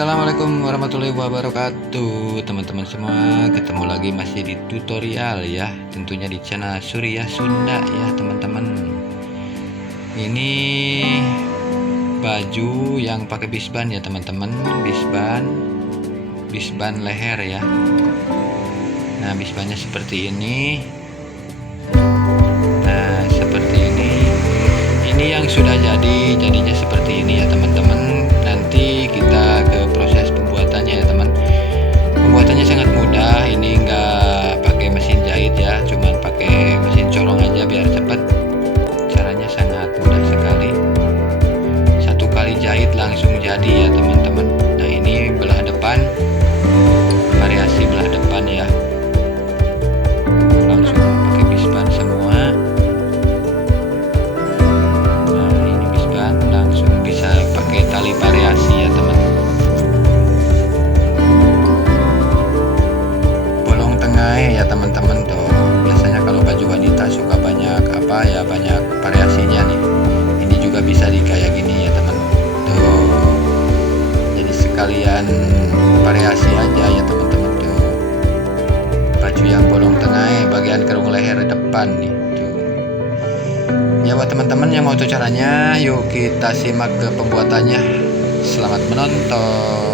Assalamualaikum warahmatullahi wabarakatuh, teman-teman semua. Ketemu lagi masih di tutorial ya, tentunya di channel Surya Sunda ya teman-teman. Ini baju yang pakai bisban ya teman-teman, bisban leher ya. Nah, bisbannya seperti ini. Nah, seperti ini. Ini yang sudah jadinya seperti ini ya teman-teman. Nanti kita ke proses pembuatannya ya teman. Pembuatannya sangat mudah. Ini nggak pakai mesin jahit ya, cuman pakai mesin corong aja biar cepat. Caranya sangat mudah sekali. Satu kali jahit langsung jadi ya teman-teman. Nah, ini belah depan, variasi belah depan ya. Langsung pakai bisban semua. Tali variasi ya teman. Bolong tengah ya teman-teman tuh. Biasanya kalau baju wanita suka banyak banyak variasinya nih. Ini juga bisa di kayak gini ya teman. Tuh. Jadi sekalian variasi aja ya teman-teman tuh. Baju yang bolong tengah bagian kerung leher depan nih. Ya buat teman-teman yang mau tahu caranya, yuk kita simak ke pembuatannya. Selamat menonton.